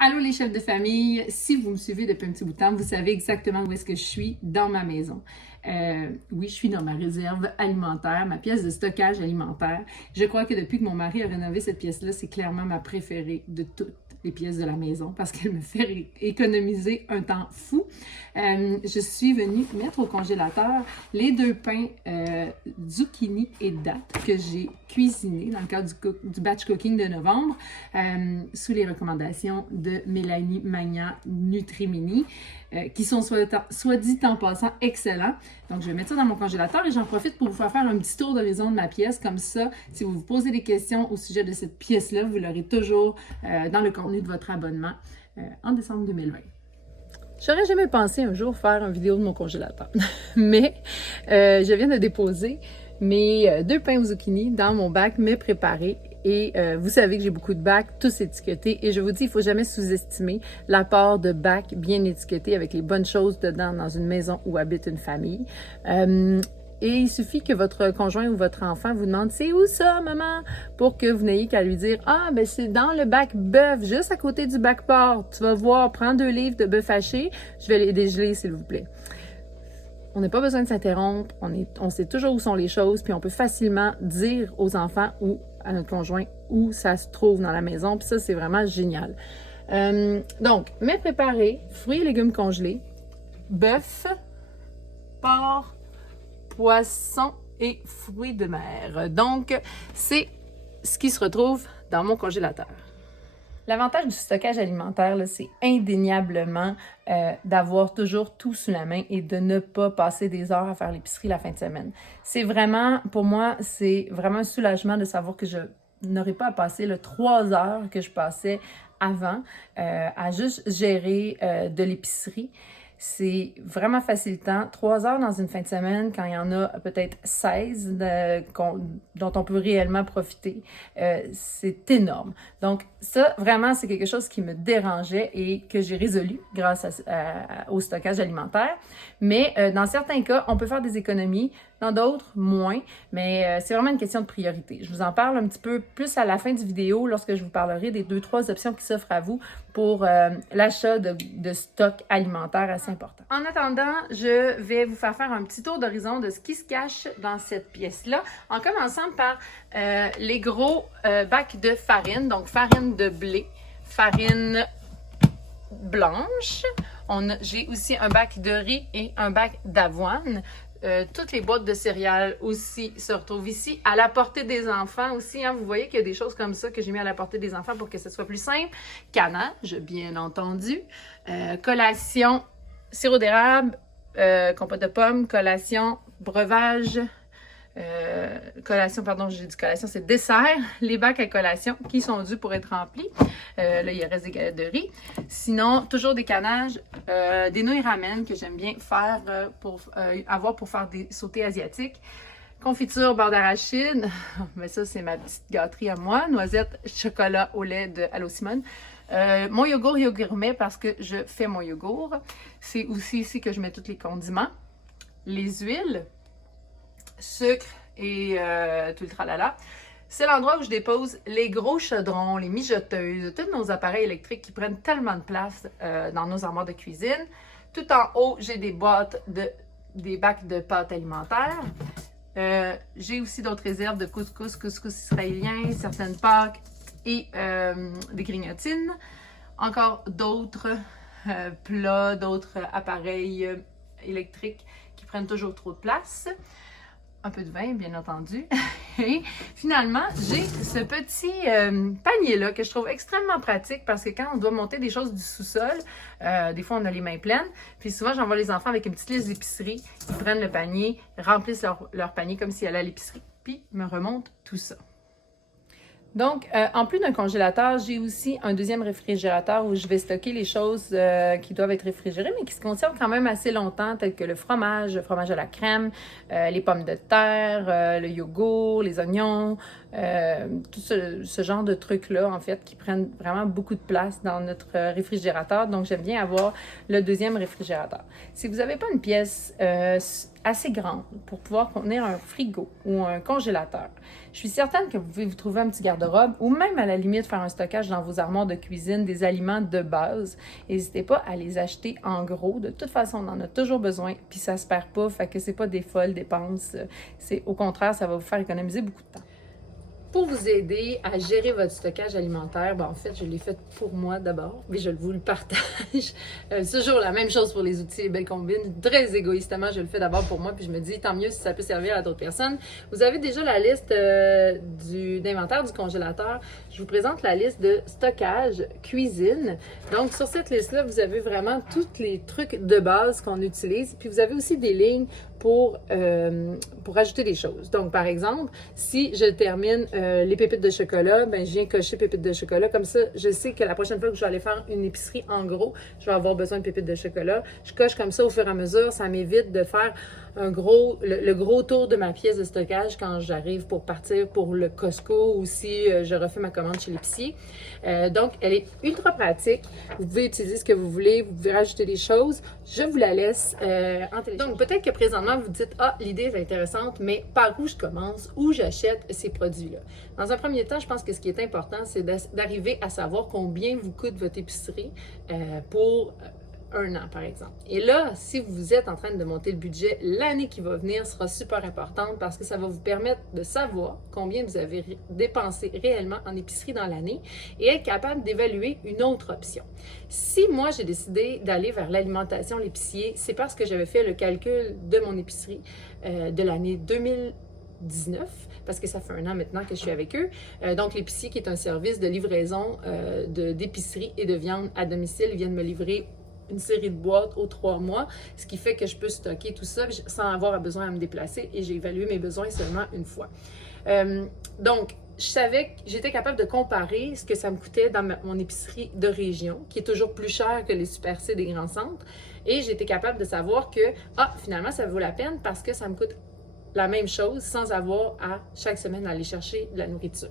Allô les chefs de famille, si vous me suivez depuis un petit bout de temps, vous savez exactement où est-ce que je suis dans ma maison. Oui, je suis dans ma réserve alimentaire, ma pièce de stockage alimentaire. Je crois que depuis que mon mari a rénové cette pièce-là, c'est clairement ma préférée de toutes les pièces de la maison parce qu'elle me fait économiser un temps fou. Je suis venue mettre au congélateur les deux pains zucchini et date que j'ai cuisinés dans le cadre du batch cooking de novembre sous les recommandations de Mélanie Magnan Nutrimini qui sont soit dit en passant excellents. Donc, je vais mettre ça dans mon congélateur et j'en profite pour vous faire un petit tour d'horizon de ma pièce. Comme ça, si vous vous posez des questions au sujet de cette pièce-là, vous l'aurez toujours dans le contenu de votre abonnement en décembre 2020. J'aurais jamais pensé un jour faire une vidéo de mon congélateur, mais je viens de déposer mes deux pains aux zucchini dans mon bac, mais préparés. Et vous savez que j'ai beaucoup de bacs, tous étiquetés. Et je vous dis, il ne faut jamais sous-estimer l'apport de bacs bien étiquetés avec les bonnes choses dedans dans une maison où habite une famille. Et il suffit que votre conjoint ou votre enfant vous demande « C'est où ça, maman? » pour que vous n'ayez qu'à lui dire « Ah, ben c'est dans le bac bœuf, juste à côté du bac porc. Tu vas voir, prends 2 livres de bœuf haché. Je vais les dégeler, s'il vous plaît. » On n'a pas besoin de s'interrompre. On sait toujours où sont les choses, puis on peut facilement dire aux enfants ou à notre conjoint où ça se trouve dans la maison. Puis ça, c'est vraiment génial. Donc, mets préparés, fruits et légumes congelés, bœuf, porc, poissons et fruits de mer. Donc, c'est ce qui se retrouve dans mon congélateur. L'avantage du stockage alimentaire, c'est indéniablement d'avoir toujours tout sous la main et de ne pas passer des heures à faire l'épicerie la fin de semaine. C'est vraiment, pour moi, c'est vraiment un soulagement de savoir que je n'aurai pas à passer les 3 heures que je passais avant à juste gérer de l'épicerie. C'est vraiment facilitant. 3 heures dans une fin de semaine, quand il y en a peut-être 16 dont on peut réellement profiter, c'est énorme. Donc ça, vraiment, c'est quelque chose qui me dérangeait et que j'ai résolu grâce au stockage alimentaire. Mais dans certains cas, on peut faire des économies, dans d'autres, moins. Mais c'est vraiment une question de priorité. Je vous en parle un petit peu plus à la fin du vidéo lorsque je vous parlerai des 2-3 options qui s'offrent à vous pour l'achat de stock alimentaire assez important. En attendant, je vais vous faire un petit tour d'horizon de ce qui se cache dans cette pièce-là, en commençant par les gros bacs de farine, donc farine de blé, farine blanche. J'ai aussi un bac de riz et un bac d'avoine. Toutes les boîtes de céréales aussi se retrouvent ici, à la portée des enfants aussi. Hein. Vous voyez qu'il y a des choses comme ça que j'ai mis à la portée des enfants pour que ce soit plus simple. Canage, bien entendu. Collation, sirop d'érable, compote de pommes, collation, breuvage. Collation, pardon, j'ai dit collation, c'est dessert. Les bacs à collation qui sont dus pour être remplis. Là, il reste des galettes de riz. Sinon, toujours des canages, des nouilles ramen que j'aime bien faire pour faire des sautés asiatiques. Confiture, beurre d'arachide. Mais ça, c'est ma petite gâterie à moi. Noisettes, chocolat au lait de Allô Simone. Mon yogourt gourmet parce que je fais mon yogourt. C'est aussi ici que je mets tous les condiments. Les huiles, sucre et tout le tralala. C'est l'endroit où je dépose les gros chaudrons, les mijoteuses, tous nos appareils électriques qui prennent tellement de place dans nos armoires de cuisine. Tout en haut, j'ai des des bacs de pâtes alimentaires. J'ai aussi d'autres réserves de couscous israélien, certaines Pâques et des grignotines. Encore d'autres plats, d'autres appareils électriques qui prennent toujours trop de place. Un peu de vin, bien entendu. Et finalement, j'ai ce petit panier-là que je trouve extrêmement pratique parce que quand on doit monter des choses du sous-sol, des fois on a les mains pleines. Puis souvent, j'envoie les enfants avec une petite liste d'épicerie. Ils prennent le panier, remplissent leur panier comme s'ils allaient à l'épicerie, puis me remontent tout ça. Donc, en plus d'un congélateur, j'ai aussi un deuxième réfrigérateur où je vais stocker les choses qui doivent être réfrigérées, mais qui se conservent quand même assez longtemps, tels que le fromage à la crème, les pommes de terre, le yogourt, les oignons, tout ce genre de trucs-là, en fait, qui prennent vraiment beaucoup de place dans notre réfrigérateur. Donc, j'aime bien avoir le deuxième réfrigérateur. Si vous n'avez pas une pièce assez grande pour pouvoir contenir un frigo ou un congélateur, je suis certaine que vous pouvez vous trouver un petit garde-robe ou même à la limite faire un stockage dans vos armoires de cuisine des aliments de base. N'hésitez pas à les acheter en gros. De toute façon, on en a toujours besoin, puis ça se perd pas, fait que c'est pas des folles dépenses. C'est au contraire, ça va vous faire économiser beaucoup de temps. Pour vous aider à gérer votre stockage alimentaire, en fait, je l'ai fait pour moi d'abord, mais je vous le partage. Toujours la même chose pour les outils, les belles combines. Très égoïstement, je le fais d'abord pour moi, puis je me dis, tant mieux si ça peut servir à d'autres personnes. Vous avez déjà la liste d'inventaire du congélateur. Je vous présente la liste de stockage cuisine. Donc, sur cette liste-là, vous avez vraiment tous les trucs de base qu'on utilise. Puis, vous avez aussi des lignes pour ajouter des choses. Donc, par exemple, si je termine les pépites de chocolat, je viens cocher pépites de chocolat. Comme ça, je sais que la prochaine fois que je vais aller faire une épicerie en gros, je vais avoir besoin de pépites de chocolat. Je coche comme ça au fur et à mesure. Ça m'évite de faire le gros tour de ma pièce de stockage quand j'arrive pour partir pour le Costco ou si je refais ma commande chez l'épicier. Donc, elle est ultra pratique. Vous pouvez utiliser ce que vous voulez. Vous pouvez rajouter des choses. Je vous la laisse en télécharge. Donc, peut-être que présentement, vous dites « Ah, l'idée est intéressante, mais par où je commence? Où j'achète ces produits-là? » Dans un premier temps, je pense que ce qui est important, c'est d'arriver à savoir combien vous coûte votre épicerie pour un an, par exemple. Et là, si vous êtes en train de monter le budget, l'année qui va venir sera super importante parce que ça va vous permettre de savoir combien vous avez dépensé réellement en épicerie dans l'année et être capable d'évaluer une autre option. Si moi, j'ai décidé d'aller vers l'alimentation, l'épicier, c'est parce que j'avais fait le calcul de mon épicerie de l'année 2019, parce que ça fait un an maintenant que je suis avec eux. Donc, l'épicier qui est un service de livraison d'épicerie et de viande à domicile, ils viennent me livrer une série de boîtes aux 3 mois, ce qui fait que je peux stocker tout ça sans avoir besoin à me déplacer et j'ai évalué mes besoins seulement une fois. Donc, je savais que j'étais capable de comparer ce que ça me coûtait dans mon épicerie de région, qui est toujours plus cher que les Super C des grands centres, et j'étais capable de savoir que, finalement, ça vaut la peine parce que ça me coûte la même chose sans avoir à chaque semaine aller chercher de la nourriture.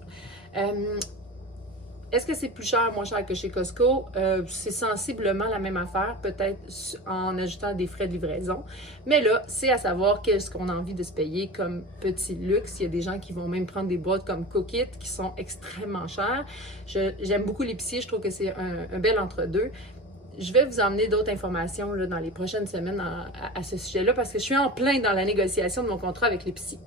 Est-ce que c'est plus cher, moins cher que chez Costco? C'est sensiblement la même affaire, peut-être en ajoutant des frais de livraison. Mais là, c'est à savoir qu'est-ce qu'on a envie de se payer comme petit luxe. Il y a des gens qui vont même prendre des boîtes comme Cook It qui sont extrêmement chères. J'aime beaucoup l'épicier, je trouve que c'est un bel entre-deux. Je vais vous emmener d'autres informations là, dans les prochaines semaines à ce sujet-là parce que je suis en plein dans la négociation de mon contrat avec l'épicier.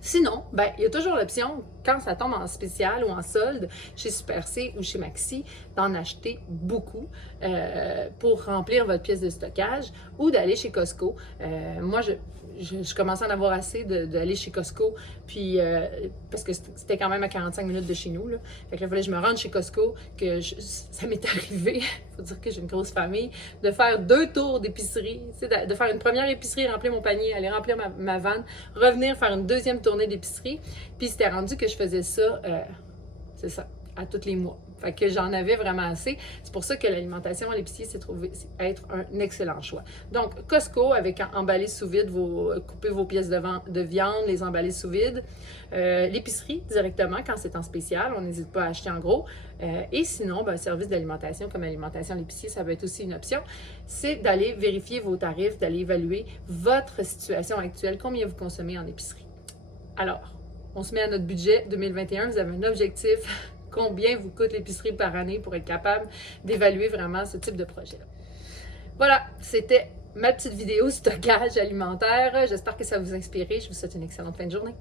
Sinon, il y a toujours l'option, quand ça tombe en spécial ou en solde, chez Super C ou chez Maxi, d'en acheter beaucoup pour remplir votre pièce de stockage ou d'aller chez Costco. Moi, je commençais à en avoir assez d'aller chez Costco, puis parce que c'était quand même à 45 minutes de chez nous. Là. Fait que là, il fallait que je me rende chez Costco, ça m'est arrivé, il faut dire que j'ai une grosse famille, de faire 2 tours d'épicerie, de faire une première épicerie, remplir mon panier, aller remplir ma vanne, revenir faire une deuxième tournée d'épicerie, puis c'était rendu que je faisais ça, c'est ça, à tous les mois. Fait que j'en avais vraiment assez. C'est pour ça que l'alimentation à l'épicier s'est trouvé être un excellent choix. Donc, Costco, avec emballé sous vide, coupez vos pièces de viande, les emballer sous vide. L'épicerie, directement, quand c'est en spécial, on n'hésite pas à acheter en gros. Et sinon, un service d'alimentation comme Alimentation à l'épicier, ça va être aussi une option. C'est d'aller vérifier vos tarifs, d'aller évaluer votre situation actuelle, combien vous consommez en épicerie. Alors, on se met à notre budget 2021, vous avez un objectif, combien vous coûte l'épicerie par année pour être capable d'évaluer vraiment ce type de projet-là. Voilà, c'était ma petite vidéo stockage alimentaire. J'espère que ça vous a inspiré. Je vous souhaite une excellente fin de journée.